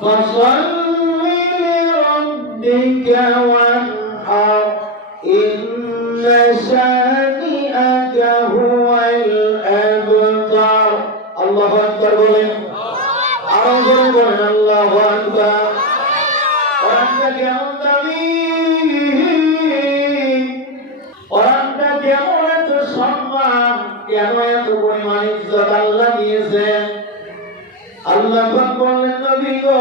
فصل لربك وانحر إن شانئك هو الأبتر الله أكبر বলেন আরো জোরে বলেন আল্লাহু আকবার কোরআনটা কেমন দামি কোরআনটা কেমন এত সম্মান কেন এত পরিমাণ ইজ্জত আল্লাহ দিয়েছেন আল্লাহ পাক বলেন নবী গো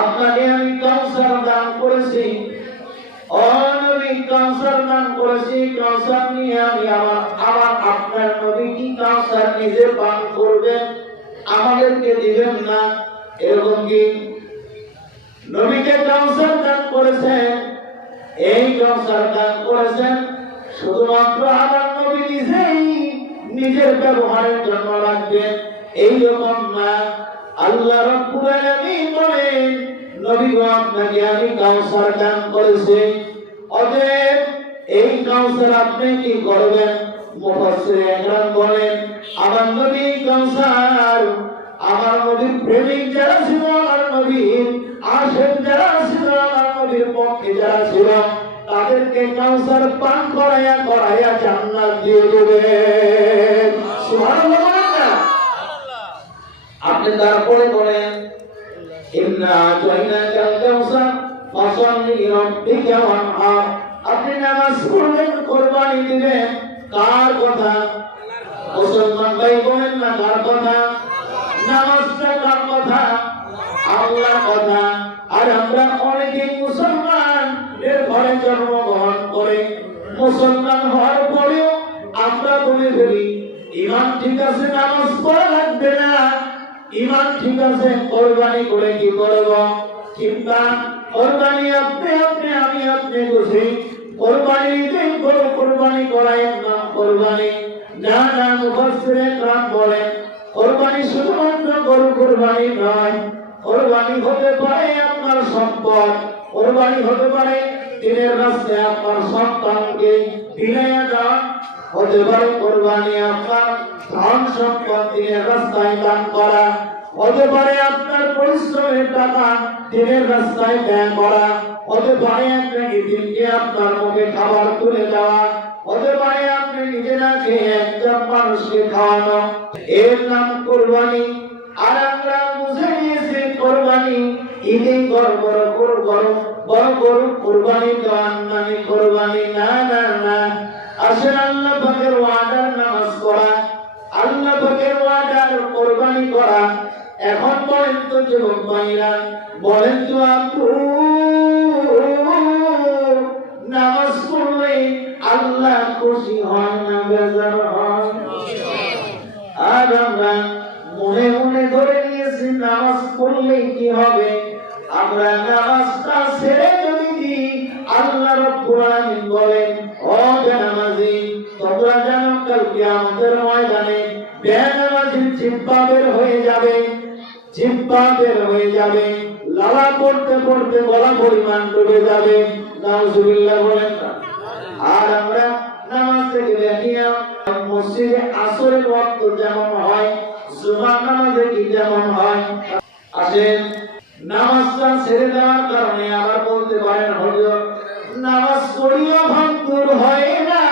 আপনাকে আমি কাউসার দান করেছি ও নবী কাউসার দান করেছি কাউসার নিয়ে আমি আমার আপনার নবী কি কাউসার নিজে পান করবেন আমাদেরকে দিবেন না এরকম কি নবীকে কাউসার দান করেছেন এই কাউসার দান করেছেন শুধুমাত্র আমার নবী নিজের ব্যবহারের জন্য রাখবেন এইরকম না আল্লাহ রাব্বুল আলামিন বলেন নবী গো আপনাকে আমি কাউসার দান করেছি অতএব এই কাউসার আপনি কি করবেন মুফাসসির একরাম বলেন আমার নবী কাউসার আমার নবীর প্রেমিক যারা ছিল আমার নবীর আশিক যারা ছিল আমার নবীর পক্ষে যারা ছিল তাদেরকে কাউসার পান করায়া জান্নাত দিয়ে দেবেন সুবহানাল্লাহ আপনি তারপরে বলেন ইন্না আতাইনাকাল কাউসার ফাসাল্লি লিরাব্বিকা ওয়ানহার আপনি নামাজ পড়বেন কুরবানি দিবেন কার কথা মুসলমান ভাই বলেন না কার কথা নামাজটা কার কথা আল্লাহর কথা আর আমরা অনেকে মুসলমান এর ঘরে জন্মগ্রহণ করে মুসলমান হওয়ার পরেও আমরা বলে ফেলি ঈমান ঠিক আছে নামাজ পড়া লাগবে না ঈমান ঠিক আছে কুরবানি করে কি করব চিন্তা কুরবানি আপনি আমি বুঝি কুরবানি দিন কুরবানি করাই না কুরবানি না মুফাসসিরে کرام বলেন কুরবানি শুধুমাত্র গরু কুরবানি নয় কুরবানি হতে পারে আপনার সম্পদ কুরবানি হতে পারে দিনের রাস্তায় আপনার সন্তানকে বিলাইয়া দেওয়া হতে পারে কুরবানি আপনার ধন সম্পদ দিনের রাস্তায় দান করা হতে পারে আপনার পরিশ্রমের টাকা দিনের রাস্তায় ব্যয় করা হতে পারে আপনি দিনকে আপনার মুখে খাবার তুলে দেওয়া হতে পারে আপনি নিজে না খেয়ে একজন মানুষকে খাওয়ানো এর নাম কুরবানি আর আমরা বুঝে নিয়েছি কুরবানি ঈদে বড় গরু কুরবানি দেওয়ার নামে কুরবানি না আসলে আল্লাহ পাকের ওয়াদার নামাজ পড়া আল্লাহ পাকের ওয়াদার কুরবানি করা এখন বলেন তো যুবক ভাইরা বলেন তো আপু নামাজ পড়লে আল্লাহ খুশি হন না বেজার হন আর আমরা মনে মনে ধরে নিয়েছি নামাজ পড়লে কি হবে আমরা নামাজটা ছেড়ে যদি দিই আল্লাহ রাব্বুল আলামিন বলেন ও নামাজি তোমরা জানো কাল কিয়ামতের ময়দানে বেনামাজির জিহ্বা বের হয়ে যাবে লালা পড়তে গলা পরিমাণ ডুবে যাবে নাউজুবিল্লাহ বলেন না আর আমরা নামাজ থেকে বেরিয়ে মসজিদে আসরের ওয়াক্ত যেমন হয় জুমা নামাজে কি যেমন হয় আসেন নামাজটা ছেড়ে দেওয়ার কারণে আবার বলতে পারেন হুজুর নামাজ পড়িও ভাঙতুর হয় না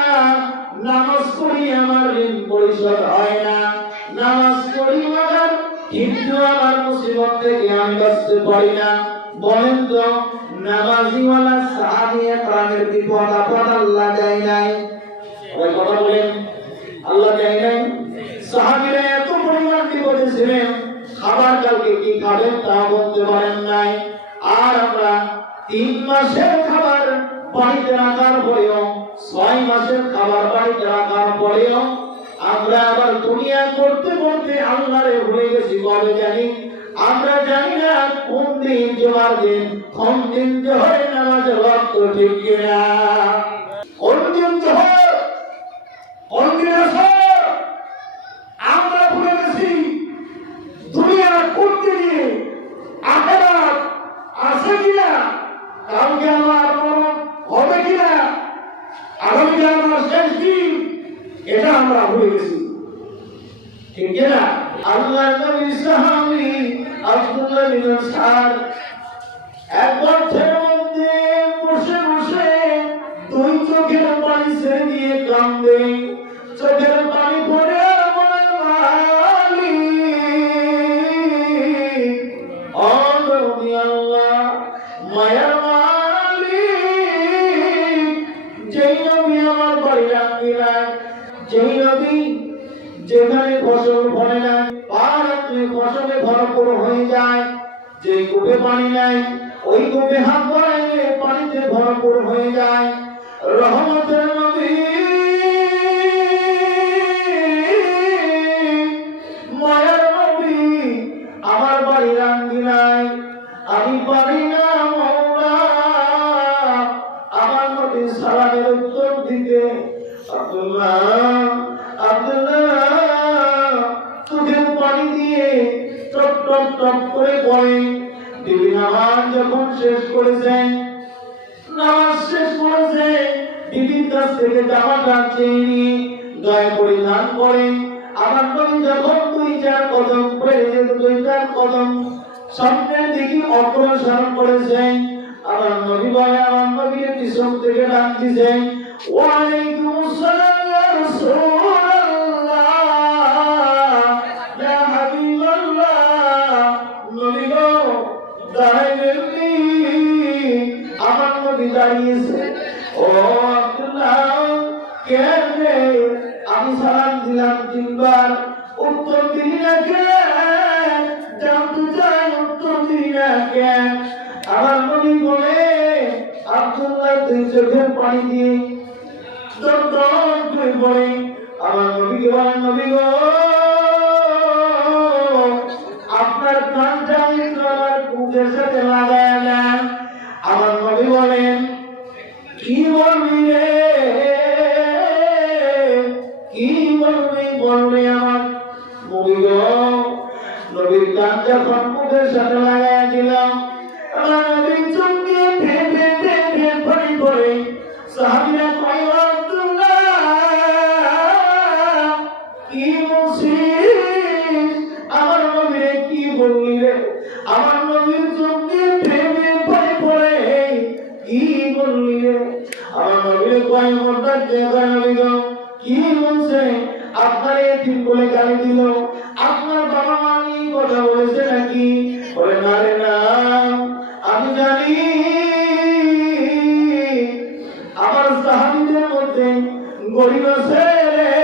নামাজ পড়ি আমার ঋণ পরিশোধ হয় না নামাজ পড়ি আমার কিন্তু আমার মুসিবত থেকে আমি বাঁচতে পারি না বলেন তো নামাজিওয়ালা সাহাবীয়ে کرامের বিপদ আপদ আল্লাহ দেয় নাই ওই কথা বলেন আল্লাহ দেয় নাই সাহাবীরা এত পরিমাণ বিপদে ছিলেন খাবার কালকে কি খাবেন তা বলতে পারেন নাই আর আমরা 3 মাসের খাবার বাড়িতে রাখার পরেও 6 মাসের খাবার বাড়িতে রাখার পরেও আমরা আবার দুনিয়া করতে আল্লাহরে ভুলে গেছি বলে জানি আমরা জানি না কোন দিন জুমার দিন কোন দিন জোহরের নামাজের ওয়াক্ত ঠিক কিনা কোন দিন জোহর কোন দিন আসর আমরা ভুলে গেছি দুনিয়া করতে গিয়ে আখিরাত আছে কিনা কালকে আমার হবে কিনা আগামী আমার শেষ দিন এটা আমরা ভুলে গেছি ঠিক না আল্লাহর নবী সাহাবী দিল সার। এক গর্তের মধ্যে বসে বসে দুই চোখের পানি ছেড়ে দিয়ে কান্দে। চোখের পানি পড়ে বলে মালিক, ও নবী আল্লাহ, মায়ার মালিক, যেই নবী আমার বাড়ির আঙ্গিনায়, যেই নবী যেখানে ফসল ফলে না আর আপনি ফসলে ভরপুর হয়ে যায়, যে কূপে পানি নাই ওই কূপে হাত বাড়াইলে পানিতে ভরপুর হয়ে যায়। রহমতের নবী, মায়ার নবী আমার বাড়ির আঙ্গিনায়, আমি পারি না মাওলা আমার নবীর সালামের উত্তর দিতে। আব্দুল্লাহ আব্দুল্লাহ চোখের পানি দিয়ে টপ টপ টপ করে পড়ে। বিবি নামাজ যখন শেষ করেছেন, নামাজ শেষ করেছে, বিবির কাছ থেকে জামাটা চেয়ে নিয়ে গায়ে পরিধান করে আমার নবী যখন দুই চার কদম পড়ে যেত, দুই চার কদম সামনের দিকে অগ্রসর করেছেন, আমার নবী বলে আমার নবীর পিছন থেকে ডাক দিয়েছেন, ওয়ালাইকুম আসসালাম ইয়া রাসূলুল্লাহ, ইয়া হাবিবাল্লাহ। নবী গো দাঁড়াইলেননি, আমার নবী দাঁড়িয়েছে। ও আব্দুল্লাহ, কেন রে আমি সালাম দিলাম তিনবার, উত্তর দিলি না কেন? জানতে চাই উত্তর দিলি না কেন? আমার নবী বলে, আব্দুল্লাহ দুই চোখের পানি দিয়ে দরদর করে পড়ে। আমার নবীকে বলেন, নবী গো আপনার কানটা একটু আমার বুকের সাথে লাগায় নেন। আমার নবী বলেন, কি বলবি রে, কি বলবি বলবি আমার নবী গো। নবীর কান যখন বুকের সাথে লাগায় দিলাম, আমার নবীর চোখ দিয়ে ভেবে ভেবে পানি পড়ে। সাহাবীরা কয়, আব্দুল্লাহ কি বলছিস? আমার নবীরে কি বললি রে? আমার নবীর চোখ দিয়ে ভেবে পানি পড়ে, কি বললি রে? আমার নবীরে কয়, হঠাৎ দেখা নবী গো কি বলছে? আপনার এতিম বলে গালি দিল, আপনার বাবা মা নিয়ে কথা বলেছে নাকি? বলে না রে না, আমি জানি আমার সাহাবীদের মধ্যে গরিব আছে রে,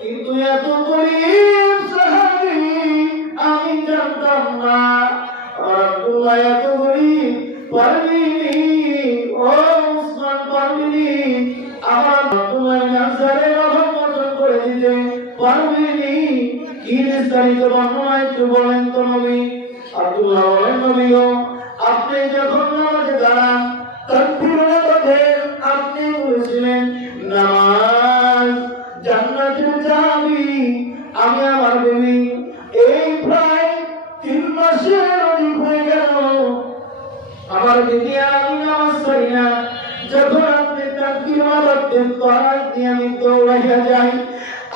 কিন্তু এত গরিব সাহাবী আমি জানতাম না। আব্দুল্লাহ এত গরিব পারবিনি, ও উসমান পারবিনি আমার আব্দুল্লাহ আনসারে রহম বর্ষণ করে দিতে পারবিনি? কি বিস্তারিত বর্ণনা একটু বলেন তো নবী। আব্দুল্লাহ বলেন, নবী গো আপনি যখন নামাজে দাঁড়ান তাকবীরের মধ্যে আপনি বলেছিলেন নামাজ জান্নাতের চাবি। আমি আমার বিবি এই প্রায় 3 মাসের অধিক হয়ে গেল আমার বিবি আর আমি নামাজ পড়ি না। যখন আপনি তাকবীর মারতেন তখন আমি দৌড়াইয়া যাই,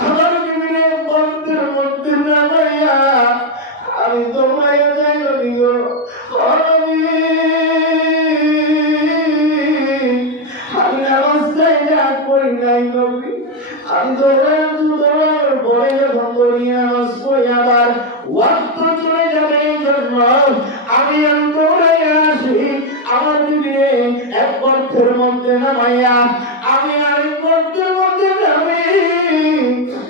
আমার বিবিরে মন্দির মন্দির নামাইয়া আমি দৌড়াইয়া যাই। নবী গো আমি নামাজটাই না করি নাই নবী, আমি দৌড়ানোর পরে যখন করি নামাজ পড়ি আবার ওয়াক্ত চলে যাবে, এই জন্য আমি দৌড়াইয়া আসি। আমার বিবিরে এক গর্তের মধ্যে নামাইয়া আমি আরেক গর্তের মধ্যে নামি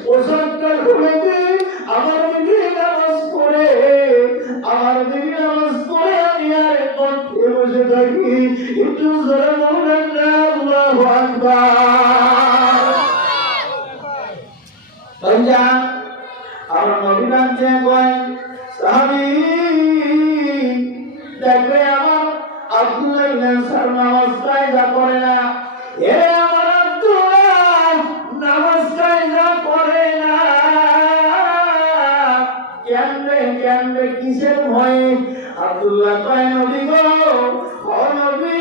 পোশাকটা খুলে দিই। আমার বিবি নামাজ পড়ে, আমার বিবি নামাজ পড়ে আমি আরেক গর্তে বসে থাকি। একটু জোরে বলবেন না আল্লাহু আকবার। ভাইজান আমার নবী নামতে কয়, সাহাবী দেখবে আমার আব্দুল্লাহ ইবনে আনসার নামাজ কায়দা করে না। এ আমার আব্দুল্লাহ নামাজ কায়দা করে না কেন রে কিসের ভয়ে? আব্দুল্লাহ কয়, নবী গো ও নবী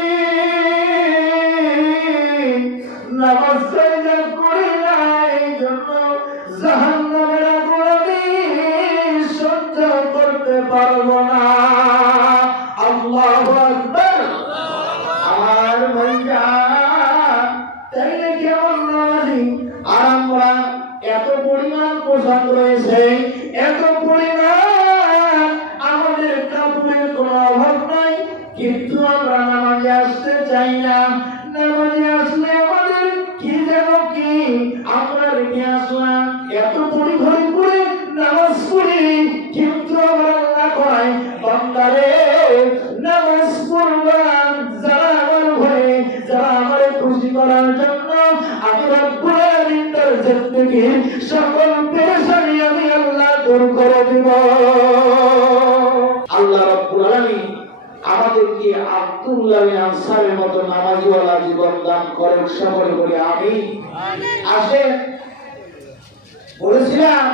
নামাজ কায়দা করে না, এই জন্য জাহান্নামের আগুন আমি সহ্য করতে করতে পারবো না। আল্লাহু আকবার। আমার ভাইজান, তাইলে কেমন নামাজি? আর আমরা এত পরিমাণ পোশাক রয়েছে, এত পরিমাণ আমাদের কাপড়ের কোনো অভাব নাই, কিন্তু আমরা নামাজে আসতে চাই না। নামাজে আসলে আমাদের কি যেন কি আমরা রেখে আসলাম, এত পরিঘড়ি করে নামাজ পড়ি, কিন্তু আমরা আল্লাহ কয় বান্দারে নামাজ পড়বাম যারা আমার ভয়ে, যারা আমার খুশি করার জন্য আমি রব্বুল আলামিন তার জিন্দেগির সকল পেরেশানি আমি আল্লাহ দূর করে দিব। আল্লাহ রব্বুল আলামিন আমাদেরকে আব্দুল্লাহ বিন আনসারের মতো নামাজীওয়ালা জীবন দান করেন, সকলে বলি আমিন। আসেন, বলেছিলাম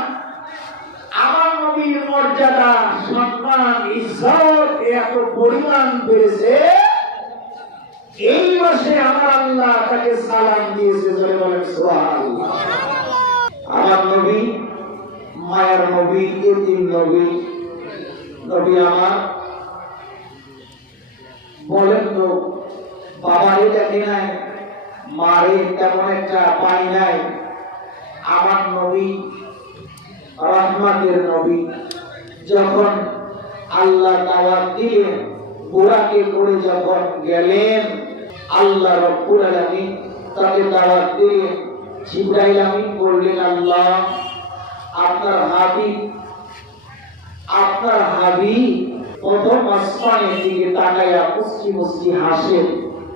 আমার নবীর মর্যাদা, সম্মান, ইজ্জত এত পরিমাণ বেড়েছে, এই মাসে আমার আল্লাহ তাকে সালাম দিয়েছে, জোরে বলেন সুবহানাল্লাহ। আমার নবী মায়ার নবী, এতিম নবী, নবী আমার বলেন তো বাবারে দেখে নাই, মারে তেমন একটা পাই নাই। আমার নবী রহমতের নবী, যখন আল্লাহ দাওয়াত দিলেন, বুড়াকে করে যখন গেলেন, আল্লাহ রব্বুল আলামিন তাকে দাওয়াত দিলেন। জিবরাইল আমিন বললেন, আল্লাহ আপনার হাবিব প্রথম আসমানের দিকে তাকাইয়া মুস্কি মুস্কি হাসেন,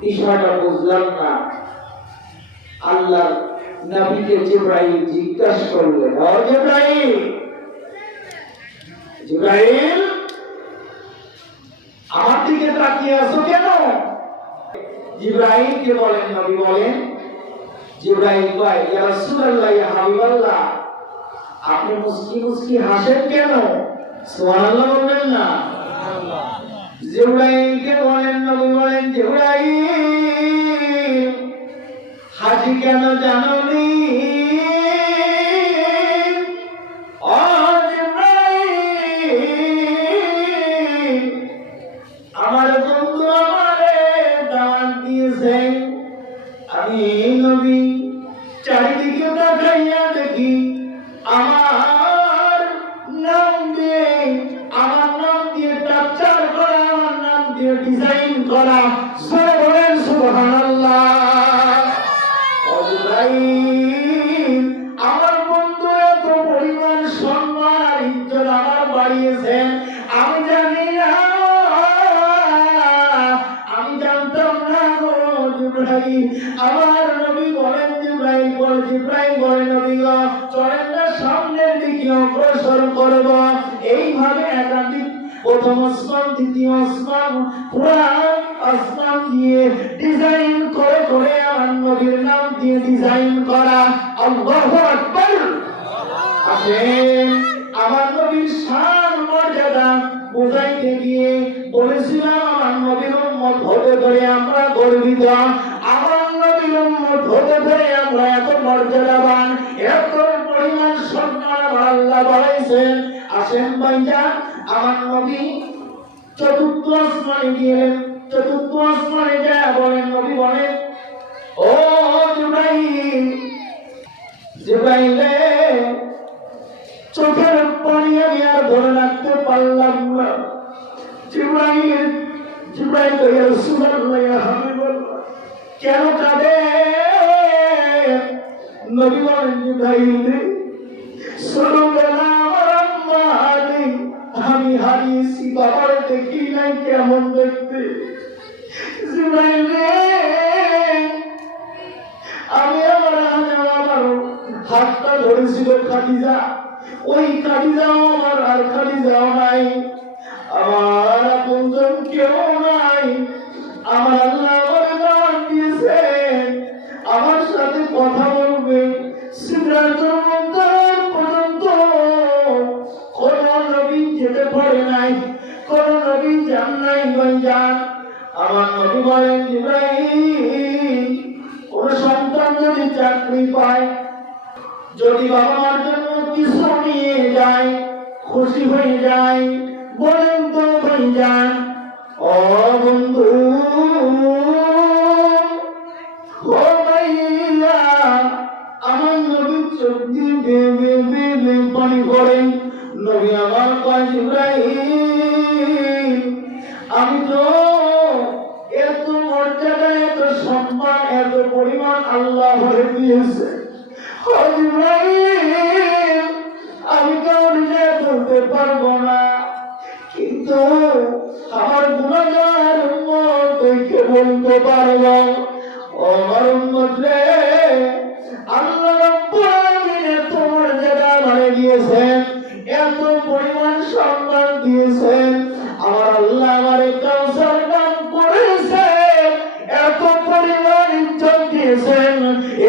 বিষয়টা বুঝলাম না। আল্লাহ নবীকে জিবরাইল জিজ্ঞাসা করলেন, ও জিবরাইল আমার দিকে তাকিয়ে আছো কেন? জিবরাইলকে বলেন, নবী বলেন, জিবরাইল কয়, ইয়া রাসূলুল্লাহ, ইয়া হাবিবাল্লাহ, আপনি মুস্কি মুস্কি হাসেন কেন? সুবহানাল্লাহ বলবেন না? জিবরাইলকে বলেন, নবী বলেন, জিবরাইল হাসি কেন জানোনি? ও জিবরাইল, আমার বন্ধু আমারে দাওয়াত দিয়েছে, আমি নবী চারিদিকে তাকাইয়া দেখি আমার নাম দিয়ে টাকচার করা, আমার নাম দিয়ে ডিজাইন করা, সরে বলেন সুবহানাল্লাহ। আমার বন্ধু এত পরিমাণ সম্মান আর ইজ্জত আমার বাড়িয়েছেন, আমি জানি না, আমি জানতাম না গো জিবরাইল। আমার নবী বলেন, জিবরাইল বলে, নবী গো চলেন না সামনের দিকে অগ্রসর করব। এইভাবে একাধিক প্রথম আসমান, দ্বিতীয় আসমান, পুরান আসমান দিয়ে ডিজাইন করে করে আমার নবীর নাম দিয়ে ডিজাইন করা। আল্লাহু আকবার। আসেন, আমার নবীর শান মর্যাদা বুঝাইতে গিয়ে বলেছিলাম, আমার নবীর উম্মত হতে ধরে আমরা গর্বিত, আমার নবীর উম্মত হতে ধরে আমরা এত মর্যাদাবান, এত পরিমাণ সম্মান আল্লাহ বাড়াইছেন। আসেন ভাইজান, আমার নবী চতুর্থ আসমানে গেলেন, চতুর্থ আসমানে যায় বলেন, নবী বলেন, ও জিবরাইল, চোখের পানি আমি আর ধরে রাখতে পারলাম না। জিবরাইল ইয়া রাসূলুল্লাহ, ইয়া হাবিবাল্লাহ, কেন কাঁদে? নবী বলেন, জিবরাইল ছোটবেলা আমার আম্মা আমি হারিয়েছি, বাবার দেখি নাই কেমন দেখতে। জিবরাইল আমি আমার হাতটা ধরেছিল খাদিজা, ওই খাদিজাও আমার আর খাদিজাও নাই, আমার আপনজন কেউ নাই। আমার আল্লাহ আমার নাম দিয়েছেন, আমার সাথে কথা বলবে, সিদরাতুল মুনতাহা পর্যন্ত কোন নবী যেতে পারে নাই, কোন নবী যান নাই। ভাইজান, আমার নবী বলেন, জিবরাইল কোন সন্তান যদি চাকরি পায়, যদি বাবা মার জন্য কিছু নিয়ে যায়, খুশি হয়ে যায়, বলেন তো ভাইজান, ও বন্ধু, ও ভাইয়া, আমার নবী চোখ দিয়ে বেয়ে পানি পড়ে। নবী আমার কয়, জিবরাইল, আমি তো এত মর্যাদা, এত সম্মান, এত পরিমাণ আল্লাহ ভরে দিয়েছে। ও জিবরাইল, আমি কাউকে বলতে পারবো না, কিন্তু আমার গুনাহগার উম্মত দেখে বলতে পারবো। ও আমার উম্মত রে, আল্লাহ রাব্বুল আলামিন এত মর্যাদা আমারে দিয়েছেন, এত পরিমাণ সম্মান দিয়েছেন। আমার আল্লাহ আমারে কাউসার দান করেছেন, এত পরিমাণ ইজ্জত দিয়েছেন,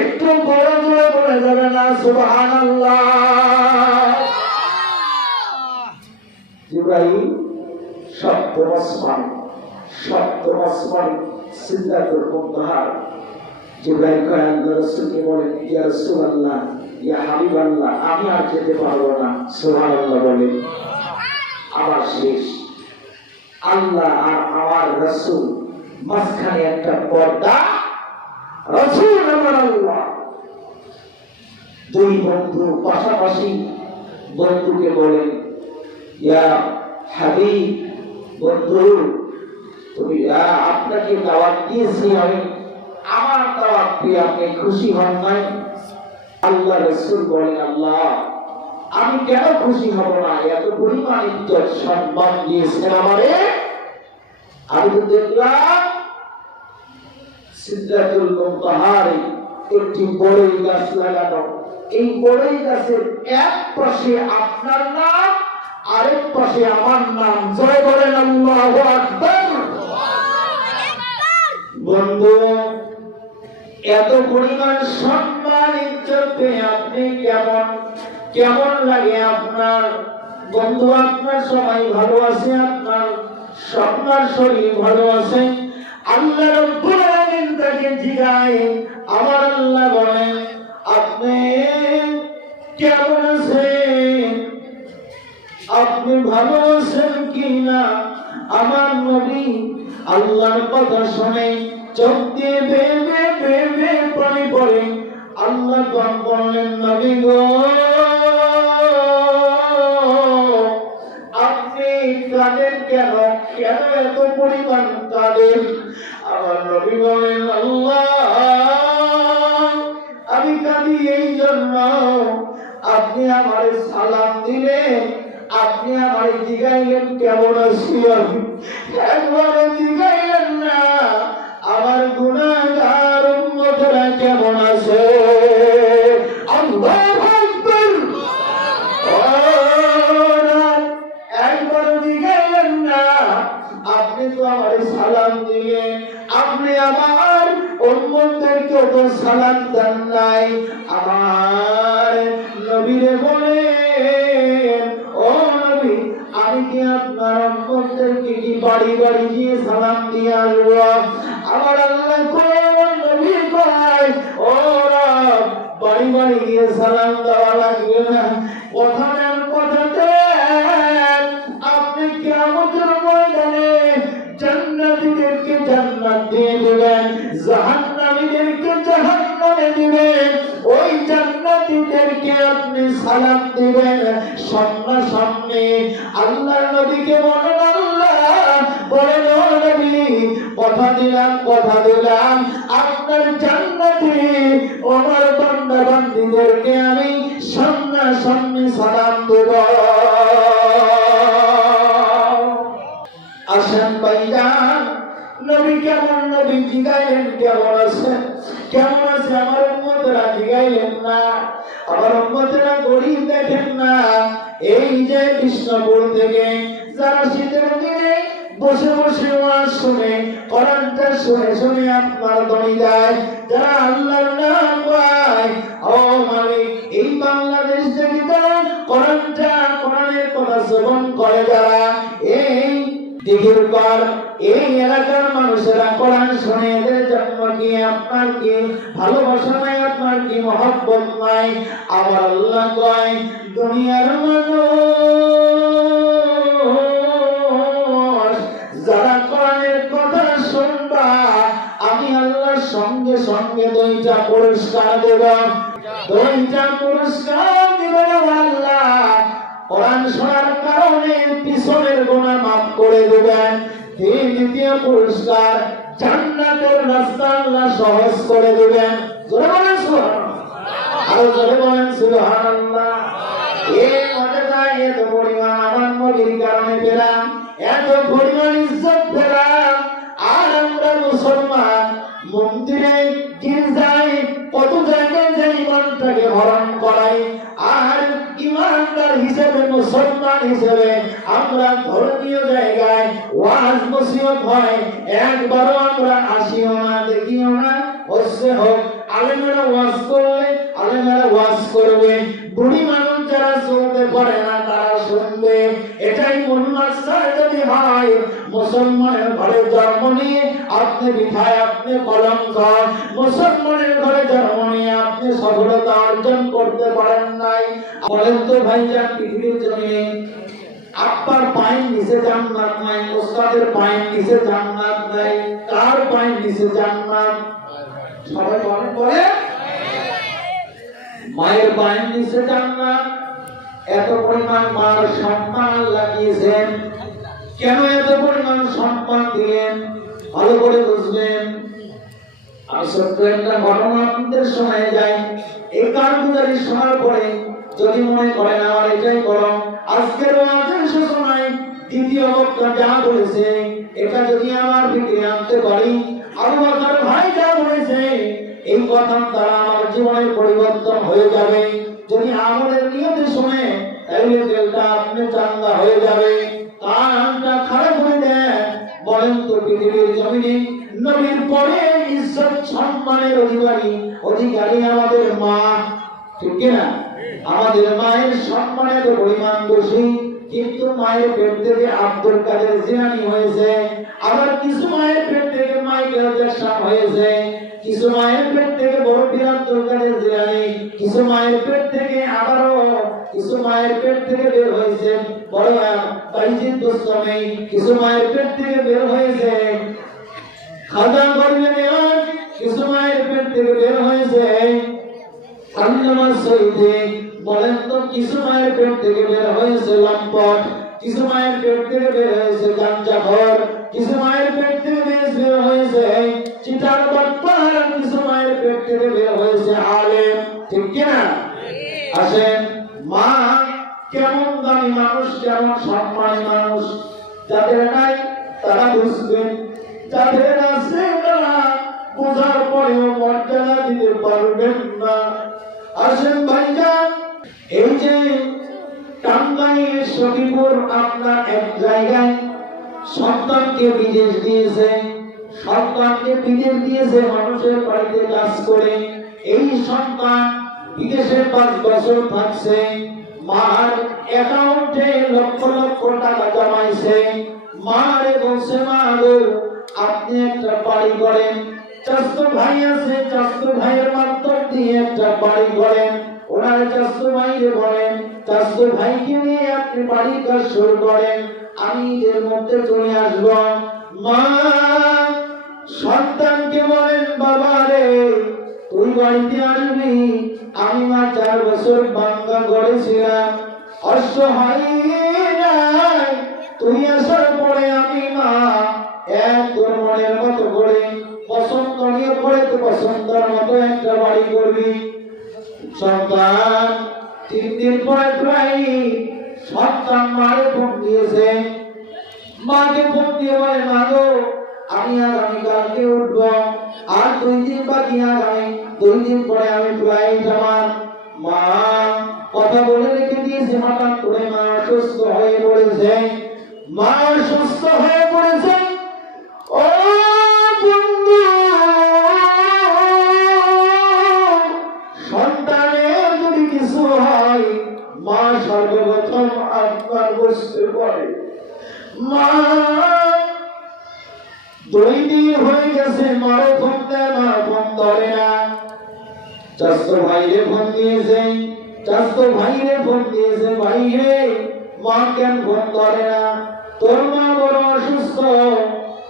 একটু বড় জোরে বলে যাবে না সুবহানাল্লাহ। জিবরাইল সপ্তম আসমান সিদরাতুল মুনতাহা। জিবরাইল কয়, আল্লাহ রাসূলকে বলেন, ইয়া রাসূলুল্লাহ, ইয়া হাবিবাল্লাহ, আমি আর যেতে পারবো না। সুবহানাল্লাহ বলে। আবার শেষ, আল্লাহ আর আমার রাসূল, মাঝখানে একটা পর্দা। রাসূল আমার আল্লাহ, দুই বন্ধু পাশাপাশি। বন্ধুকে বলেন, ইয়া হাবিব, বন্ধু, তুমি আপনাকে দাওয়াত দিয়েছি আমি, আমার দাওয়াত পেয়ে আপনি খুশি হন নাই? আল্লাহ রাসূল বলেন, আল্লাহ, আমি কেন খুশি হব না? এত পরিমাণ ইজ্জত সম্মান দিয়েছেন আমারে। আমি তো দেখলাম সিদরাতুল মুনতাহার একটি বড়ই গাছ লাগানো। এই বড়ই গাছের এক পাশে আপনার নাম, আরেক পাশে আমার নাম। জয় বলেন আল্লাহু আকবার। বন্ধু, এত পরিমাণ সম্মান ইজ্জত পেয়ে আপনি কেমন লাগে আপনার? বন্ধু, আপনার সবাই ভালো আছে, আপনার শরীর ভালো আছে? আল্লাহ রাব্বুল আলামিন তাকে জিগায়, আমার আল্লাহ বলেন, আপনি কেমন আছেন? আপনি ভালো আছেন কিনা? আমার নবী আল্লাহর কথা শুনে চোখ দিয়ে বেয়ে পানি পড়ে। আল্লাহ বললেন, নবী গো, আপনি কাঁদেন কেন? কেন এত পরিমাণ কাঁদেন? আমার নবী বলেন, আল্লাহ, আমি কাঁদি এই জন্য, আপনি আমারে সালাম দিলেন, আপনি আমারে জিগাইলেন কেমন আছি আমি, একবারে জিগাইলেন না আমার গুনাহগার উম্মতরা কেমন আছে। আল্লাহু আকবার। একবার জিগাইলেন না, আপনি তো আমারে সালাম দিলেন, আপনি আমার উম্মতদেরকে তো সালাম দেন নাই। আমার নবীরে বলেন, ও নবী, আমি কি আপনার উম্মতদেরকে কি বাড়ি বাড়ি গিয়ে সালাম দিয়ে আসবো? আমার আল্লাহ কোন নবী কয়, ও রব, বাড়ি বাড়ি গিয়ে সালাম দেওয়া লাগবে না, কথা দেন, আপনি কিয়ামতের ময়দানে জান্নাতীদেরকে জান্নাত দিয়ে দিবেন, জাহান্নামীদেরকে জাহান্নামে দিবেন। ওই জান্নাতীদেরকে আপনি সালাম দিবেন সামনাসামনি। আল্লাহর নবীকে বলেন, আল্লাহ বলেন, ও নবী, কথা দিলাম আপনার জান্নাতি আমার বান্দা বান্দীদেরকে আমি সামনাসামনি সালাম দেব। আসেন ভাইজান, নবী কেমন? নবী জিগাইলেন কেমন আছে, কেমন আছে আমার উম্মতরা? জিগাইলেন না। আমার উম্মতরা গরিব দেখেন না। এই যে কৃষ্ণপুর থেকে যারা শীতের দিনে বসে বসে ওয়াজ শুনে, কোরআনটা শুনে আপনার দমে যায়, যারা আল্লাহর নাম পায়, ও মালিক, এই বাংলাদেশ থেকে তারা কোরআনের কথা শ্রবণ করে, যারা এই দিঘির পর এই এলাকার মানুষেরা কোরআন শুনে, এদের জন্য কি আপনার কি ভালোবাসা নাই? আপনার কি মহব্বত নাই? আমার আল্লাহ কয়, দুনিয়ার মানুষ দুইটা পুরস্কার দেব, দুইটা পুরস্কার দিবেন আল্লাহ। কোরআন শোনার কারণে পিছনের গুনাহ মাফ করে দিবেন। দ্বিতীয় পুরস্কার জান্নাতের রাস্তা আল্লাহ সহজ করে দিবেন। জোরে বলেন সুবহানাল্লাহ, আরো জোরে বলেন সুবহানাল্লাহ। এই মর্যাদা এত পরিমাণ আমার নবীর কারণে পেলাম, এত পরিমাণ ইজ্জত পেলাম। আর আমরা মুসলমান মন্দিরে গির্জায় কত জায়গায় যে ইমানটাকে হরণ করাই, আর ইমানদার হিসেবে মুসলমান হিসেবে আমরা ধর্মীয় জায়গায় ওয়াজ নসিহত হয় একবারও আমরা আসিও না, দেখিও না। হচ্ছে হোক আলেমেরা ওয়াজ করলে আলেমেরা ওয়াজ করবে, বুড়ি মানুষ যারা চলতে পারে না তারা শুনবে। এটাই মূল মাকসাদ যদি হয়। মুসলমানের ঘরে জন্ম নিয়ে আপনি বিধায়, আপনি কলঙ্ক। মুসলমানের ঘরে জন্ম নিয়ে আপনি সফলতা অর্জন করতে পারেন নাই। বলেন তো ভাইজান, পৃথিবীর জমিনে আপনার পায়ের নিচে জান্নাত নাই, ওস্তাদের পায়ের নিচে জান্নাত নাই, কার পায়ের নিচে জান্নাত? সবাই বলেন, বলে মায়ের পায়ের নিচে জান্নাত। এত পরিমাণ মার সম্মান আল্লাহ দিয়েছেন। কেন এত পরিমাণ সম্মান দিলেন ভালো করে বুঝবেন। আমি সত্য একটা ঘটনা আপনাদের শোনায় যাই। এই কারণগুলি শোনার পরে যদি মনে করেন আমার এটাই করো, আজকের ওয়াজের সূচনায় দ্বিতীয় বক্তা যা বলেছে এটা যদি আমার ফিকিরে আনতে পারি, আবু বকর ভাই যা বলেছে এই কথা দ্বারা আমার জীবনের পরিবর্তন হয়ে যাবে। যদি আমলের নিয়তে শুনে তাহলে দিলটা আপনি চাঙ্গা হয়ে যাবে, কানটা খারাপ হয়ে দেয়। বলেন তো পৃথিবীর জমিনে নবীর পরে ইজ্জত সম্মানের অধিকারী আমাদের মা, ঠিক কিনা? আমাদের মায়ের সম্মানের পরিমাণ বেশি, কিন্তু মায়ের পেট থেকে আব্দুল কাদের জিলানী হয়েছে, আবার কিছু মায়ের পেট থেকে মাইকেল জ্যাকসন হয়েছে, কিছু মায়ের পেট থেকে বড় পীর আব্দুল কাদের জিলানী, কিছু মায়ের পেট থেকে আবারও কিছু মায়ের পেট থেকে বের হয়েছে বড় বাইজিদ বুস্তামি, কিছু মায়ের পেট থেকে বের হয়েছে খাজা গরিবে নেওয়াজ, কিছু মায়ের পেট থেকে বের হয়েছে আল্লামা সৈয়দে। বলেন তো কিছু মায়ের পেট থেকে বের হয়েছে লম্পট, কিছু মায়ের পেট থেকে বের হয়েছে গাঞ্জাখোর, কিছু মায়ের পেট থেকে বের হয়েছে চিটার বাটপার, কিছু মায়ের পেট থেকে বের হয়েছে আলেম, ঠিক কিনা? আসেন, মা কেমন দামি মানুষ, কেমন সম্মানী মানুষ। যাদের নাই তারা বুঝবেন, যাদের আছে তারা বোঝার পরেও মর্যাদা দিতে পারবেন না। আসেন ভাইজান, এই যে টাঙ্গাইলের সখীপুর আপনার এক জায়গায় সন্তানকে বিদেশ দিয়েছে, সন্তানকে বিদেশ দিয়েছে মানুষের বাড়িতে কাজ করে। এই সন্তান বিদেশে 5 বছর থাকছে, মার অ্যাকাউন্টে লক্ষ লক্ষ টাকা জমাইছে। মারে বলছে, মা গো আপনি একটা বাড়ি করেন, চাচতো ভাই আছে, চাচতো ভাইয়ের মাধ্যম দিয়ে একটা বাড়ি করেন। ওনার চাচতো ভাইকে বলেন, চাচতো ভাইকে নিয়ে আপনি বাড়ির কাজ শুরু করেন, আমি এর মধ্যে চলে আসব। মা সন্তানকে বলেন, বাবা রে তুই বাড়িতে আসবি, আমি মা 4 বছর বাংলা করেছিলাম, অসহায় নাই, তুই আসার পরে আমি মা এক তোর মনের মতো করে পছন্দ নিয়ে পড়ে তো পছন্দের মতো একটা বাড়ি করবি। সন্তান 3 দিন পরে প্রায় সন্তান মারে ফোন দিয়েছে, মাকে ফোন দিয়ে বলে, মা গো আমি আগামীকালকে উঠবো, আর 2 দিন বাকি, আগামী 2 দিন পরে আমি ফ্লাইট আমার। মা কথা বলে রেখে দিয়েছে, হঠাৎ করে মা সুস্থ হয়ে পড়েছে। মা সুস্থ হয়ে পড়েছে। ও বন্ধু, সন্তানের যদি কিছু হয় মা সর্বপ্রথম আপনার বুঝতে পারে। মা 2 দিন হয়ে গেছে, মারো ফোন দেয়, মা ফোন ধরে না। চাচতো ভাইরে ফোন দিয়েছে, চাচতো ভাইরে ফোন দিয়েছে, ভাই রে মা কেন ফোন ধরে না? তোর মা বড় অসুস্থ,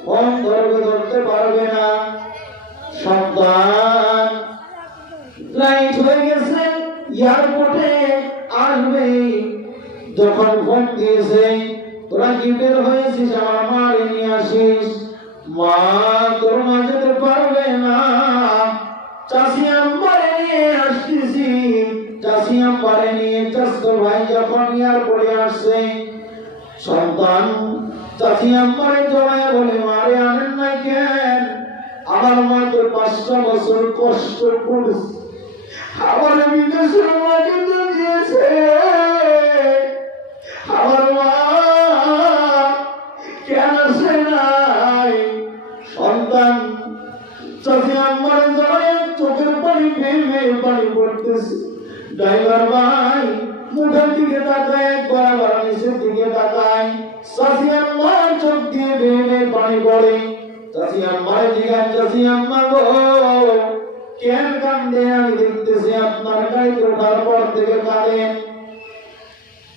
ফোন ধরতে পারবে না। সন্তান যখন ফোন দিয়েছে তোরা কি বের হয়েছিস আমার মারে নিয়ে আসিস, মা তোর মা যেতে পারবে না, চাষি আম্মারে নিয়ে আসতেছি। চাষি আম্মারে নিয়ে চাষতো ভাই যখন এয়ারপোর্টে আসছে, সন্তান চাষি আম্মারে জড়ায় বলে মারে আনেন নাই কেন, আমার মা তো 5টা বছর কষ্ট করেছে, আমার বিদেশের মাকে তো দিয়েছে, আমার মা কেন আসে নাই। সন্তান চাষি আম্মারে জড়ায় চোখের পানি ভেঙে পানি পড়তেছে। ড্রাইভার ভাই মুখের দিকে তাকায়, একবার আবার নিচের দিকে তাকায়, চাষি আম্মার চোখ দিয়ে ভেঙে পানি পড়ে। চাষি আম্মারে জিজ্ঞাসা, চাষি আম্মা গো কেন কান্দে, আমি দেখতেছি আপনার গাড়িতে ওঠার পর থেকে কাঁদেন।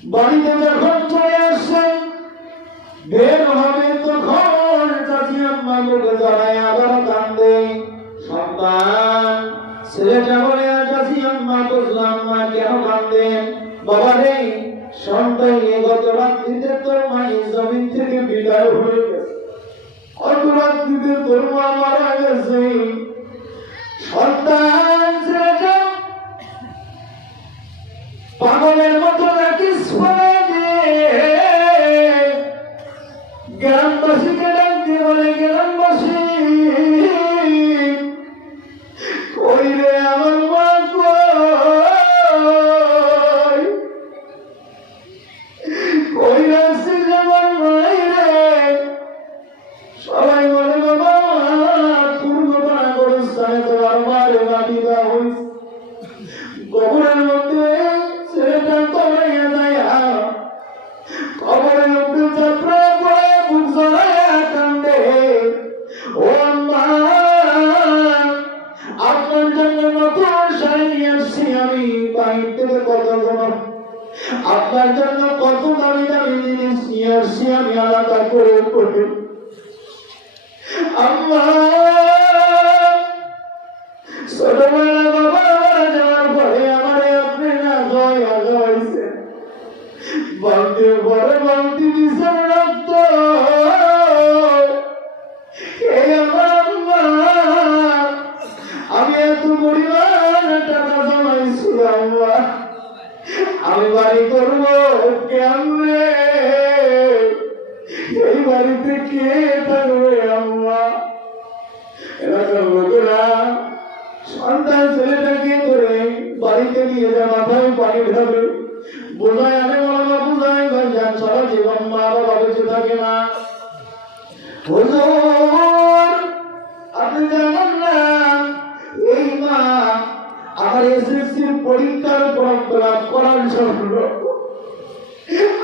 বাড়িতে যখন চলে আসছেন বের হবে তখন চাষি আম্মা মুখে জড়ায় আবার কান্দে। সন্তান ছেলেটা বলে, চাষি আম্মা বুঝলাম না কেন কান্দেন। বাবা রে সন্তান গত রাত্রিতে তোর মাই জমিন থেকে বিদায় হয়ে গেছে, গত রাত্রিতে তোর মা মারা গেছে। সন্তান ছেলেটা পাগলের মতো রাখিস গ্রামবাসীকে ডাক দিয়ে বলে, গ্রামবাসী কই রে আমার মা কই রাখছিস আমার মাই রে। সবাই বলে বাবা পূর্ণপাড়া গরুস্থানে তোমার মারে মাটি দেওয়া হয়েছে। গোবরের মধ্যে ছেলেটা তলাইয়া যায়, কবরের মধ্যে চাপড়া পড়ে বুক জড়াইয়া কান্দে। ও আম্মা আপনার জন্য নতুন শাড়ি নিয়ে আসছি আমি বাহির থেকে, কত জমা আপনার জন্য কত দামি দামি জিনিস নিয়ে আসছি আমি আলাদা করে করে। আম্মা ছোটবেলা বাবা যাওয়ার পরে আমারে আপনি না খাওয়াইছে, বালতির পরে বালতি দিছেন রক্ত। এই আমার আম্মা, আমি এত পরিমাণ টাকা জমাইছি আম্মা, আমি বাড়ি করবো কেমনে, এই বাড়িতে কে থাকবে আম্মা। এলাকার লোকেরা সন্তান ছেলেটাকে ধরে বাড়িতে নিয়ে যা, মাথায় পানি ঢালে, বোঝায় আনে বাবা বোঝায় যান, সারা জীবন মা বাবা বেঁচে থাকে না। হুজুর আপনি জানেন না এই মা আমার এসএসসির পরীক্ষার পরম্পরা করার জন্য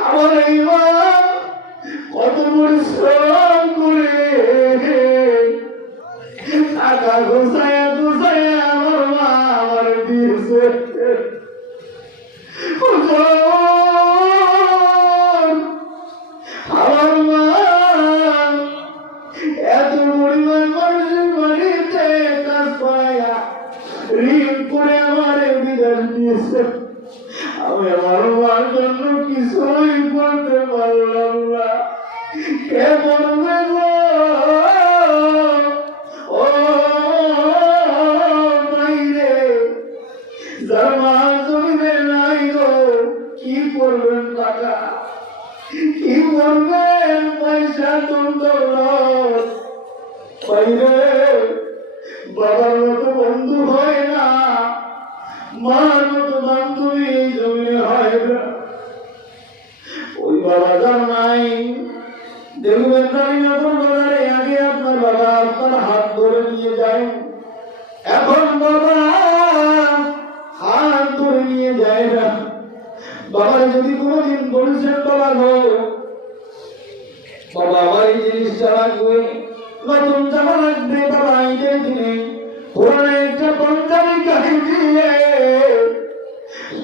আমার এই মা কত পরিশ্রম করে টাকা গোছায়া গোছায়া আমার মা আমার দিয়েছে। আমার মা এত পরিমাণ মানুষের বাড়িতে কাজ করাইয়া ঋণ করে আমার বিধান দিয়েছে, আমি আমার মার জন্য কিছুই করতে পারলাম না। কে করবে গো, ও বাইরে যার মা জমিনে নাই গো, কি করবেন টাকা, কি করবেন পয়সা, বাইরে বাবার মতো বন্ধু হয় না, মার মতো বান্ধবী এই জমিনে হয় না। ওই বাবা যার নাই দেখবেন নতুন বাজারে আগে আপনার বাবা আপনার হাত ধরে নিয়ে যায়, এখন বাবা হাত ধরে নিয়ে যায় না। বাবার যদি কোনোদিন বলছেন বাবা গো বাবা আমার এই জিনিসটা লাগবে, নতুন জামা লাগবে বাবা, ঈদের দিনে পুরানো একটা পঞ্জাবি গাড়ি দিয়ে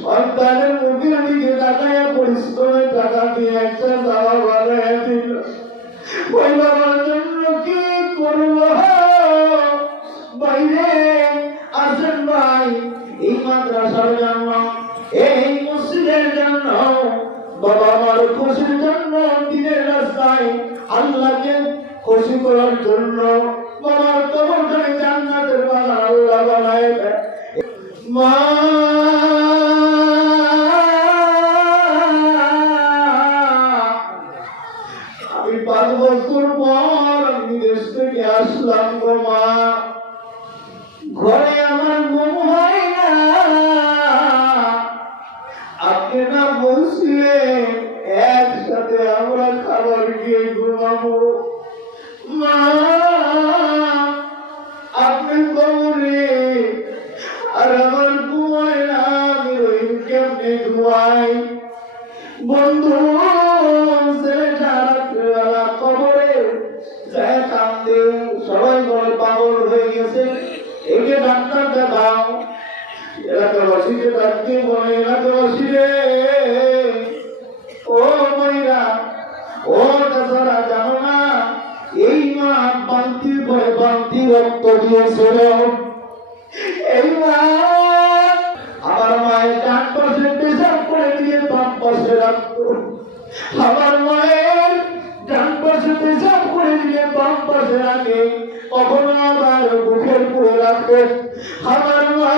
সন্তানের মুখের দিকে তাকাইয়া পরিশ্রমের টাকা দিয়ে একটা জামা বানাইয়া দিল। ওই বাবার জন্য কি করব, বাইরে আসেন ভাই এই মাদ্রাসার জন্য, এই মসজিদের জন্য বাবা মা আল্লাহকে খুশি করার জন্য বাবার কবরখানে জান্নাতের বাগান আল্লাহ বানায় দেয়। মা আমি 5 বছর পর বিদেশ থেকে আসলাম গো মা, ঘরে আমার ঘুম হয় না। আপনি না বলছিলেন একসাথে আমরা খাবার খেয়ে ঘুমাবো। মা আপনি কবরে আর আমার ঘুমায় না, আমি রহিম কেমনে ঘুমাই? বন্ধু ছেলেটা রাত্রেবেলা কবরে যায় কান্দে, সবাই বলে পাগল হয়ে গেছে, একে ডাক্তার দেখাও। এলাকাবাসীকে ডাকতে বলে, এলাকাবাসী রে, ও মহিলা, ও তাছাড়া জানো না এই মা বালতির পরে বালতি রক্ত দিয়েছিল। এই মা আমার মায়ের ডান পাশে পেশাব করে দিয়ে বাম পাশে রাখতো, আমার মায়ের ডান পাশে পেশাব করে দিয়ে বাম পাশে রাখে, কখনো আবার বুকের পুরে রাখে। আমার মা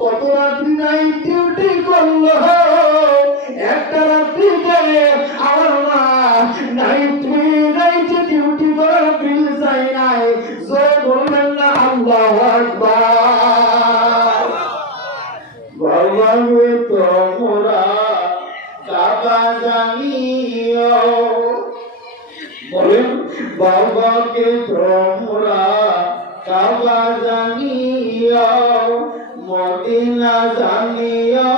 কত রাত্রি নাই ডিউটি করলো, একটা রাত্রিতে আমার মা নাইটে ডিউটি করার বিল চাই নাই। জোর বলবেন না আল্লাহু আকবার। বাবা তোমরা কাবা জানিও, বলেন বাবাকে তোমরা কাবা জানিও, মদিনা জানিও।